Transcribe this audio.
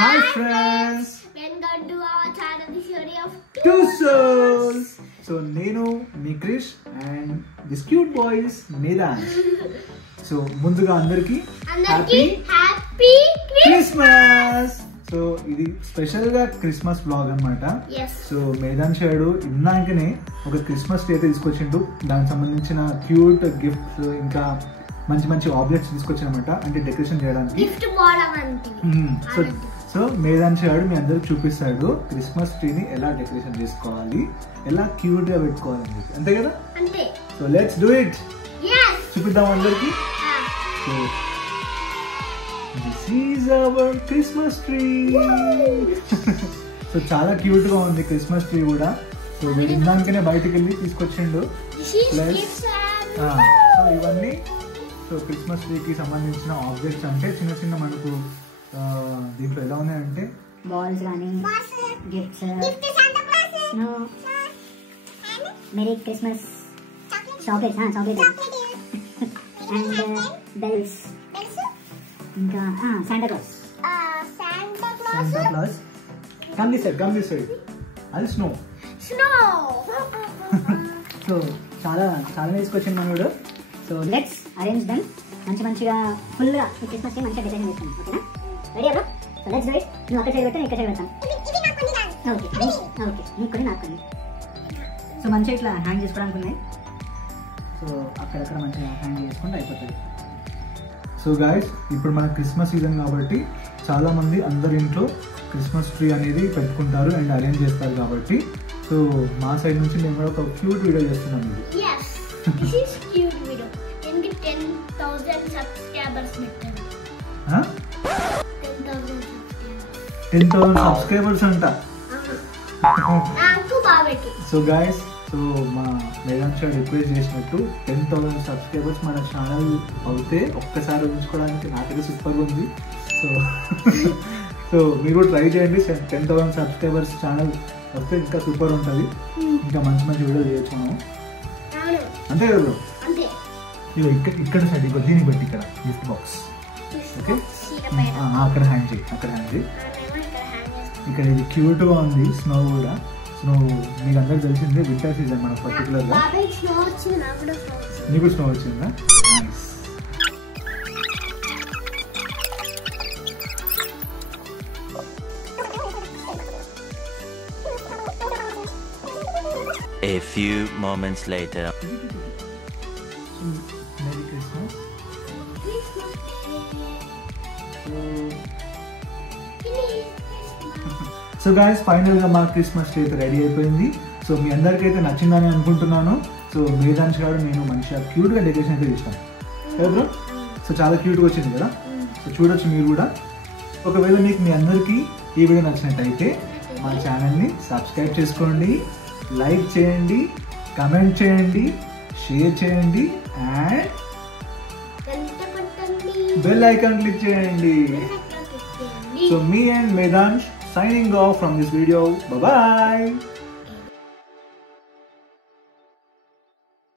Hi friends! Welcome to our channel, the story of Two Souls! So, Nenu, me Krish and this cute boy is Medan. So, ముందుగా అందరికి happy Christmas! So, ఇది special గా Christmas vlog అన్నమాట. So మేదాన్ షాడు ఇందాకనే ఒక Christmas tree అయితే తీసుకొచ్చిండు. దానికి సంబంధించిన క్యూట్ గిఫ్ట్స్ ఇంకా మంచి మంచి ఆబ్జెక్ట్స్ తీసుకొచ్చానమాట, అంటే డెకరేషన్ చేయడానికి. సో మేదాన్ షాడు మీ అందరికి చూపిస్తాడు క్రిస్మస్ ట్రీని ఎలా డెకరేషన్ చేసుకోవాలి, ఎలా క్యూట్ గా పెట్టుకోవాలని చెప్పి. అంతే కదా? So let's do it. చూపిద్దాం అందరికి. So this is our Christmas tree. So చాలా క్యూట్ గా ఉంది క్రిస్మస్ ట్రీ కూడా. సో ఇందాకనే బయటకు వెళ్ళి తీసుకొచ్చిండు. ప్లస్ సో ఇవన్నీ సో క్రిస్మస్ ట్రీకి సంబంధించిన ఆబ్జెక్ట్స్, అంటే చిన్న చిన్న మనకు దీంట్లో ఎలా ఉన్నాయంటే బాల్స్ కానీ gifts, merry Christmas chocolates and bells, ఇంకా Santa Claus. Come this side. అది స్నో. సో చాలా తీసుకొచ్చింది మనోడు. So let's arrange them. మంచిగా ఫుల్గా ఈ క్రిస్మస్ కి మంచిగా డిజైన్ చేస్తాను. ఓకేనా? రెడీ అవ్వ? So let's do it. నువ్వు అక్కడ సైడ్ పెట్టా, నేను ఇక్కడ సైడ్ పెడతాను. ఓకే నీకు కొన్ని నాకు కొన్ని. సో మంచిగా ఇట్లా హ్యాంగ్ చేసుకోవడానికి ఉన్నాయి. సో అక్కడక్కడ మంచిగా హ్యాంగ్ చేసుకుంటే అయిపోతుంది. సో గైస్, ఇప్పుడు మన క్రిస్మస్ సీజన్ కాబట్టి చాలా మంది అందరి ఇంట్లో క్రిస్మస్ ట్రీ అనేది పెట్టుకుంటారు అండ్ అరేంజ్ చేస్తారు కాబట్టి, సో మా సైడ్ నుంచి మేము కూడా ఒక క్యూట్ వీడియో చేస్తున్నాం. ఇది 10,000 సబ్స్క్రైబర్స్ అంట. సో గైస్, సో మా మేదాన్ షాడ్ రిక్వెస్ట్ చేసినట్టు 10,000 సబ్స్క్రైబర్స్ మన ఛానల్ అవుతే ఒక్కసారి ఉంచుకోవడానికి నాకైతే సూపర్గా ఉంది. సో మీరు కూడా ట్రై చేయండి. 10,000 సబ్స్క్రైబర్స్ ఛానల్ వస్తే ఇంకా సూపర్ ఉంటుంది, ఇంకా మంచి వీడియో చేయొచ్చు మనం. అంతే కదా బ్రో? ఇక్కడ సైడ్ ఇంకో దీనికి పెట్టి ఇక్కడ గిఫ్ట్ బాక్స్. ఓకే, అక్కడ హ్యాంగ్ చేయి. ఇక్కడ ఇది క్యూట్గా ఉంది. స్నో కూడా. స్నో మీకు అందరికి తెలిసిందే, వింటర్ సీజన్ మనకు పర్టికులర్గా. నీకు స్నో వచ్చిందా? Nice. A few moments later. Merry Christmas. So guys, ఫైనల్గా మా క్రిస్మస్ ట్రీ అయితే రెడీ అయిపోయింది. సో మీ అందరికీ అయితే నచ్చిందని అనుకుంటున్నాను. సో మేదాన్ గారు నేను మంచిగా క్యూట్గా డెకరేషన్ అయితే చేస్తాను కదా బ్రో. సో చాలా క్యూట్గా వచ్చింది కదా. సో చూడొచ్చు మీరు కూడా. ఒకవేళ మీకు మీ అందరికీ ఈ వీడియో నచ్చినట్టయితే మా ఛానల్ని సబ్స్క్రైబ్ చేసుకోండి, లైక్ చేయండి, కమెంట్ చేయండి, షేర్ చేయండి అండ్ బెల్ ఐకాన్ క్లిక్ చేయండి. So me and Medan signing off from this video. Bye bye.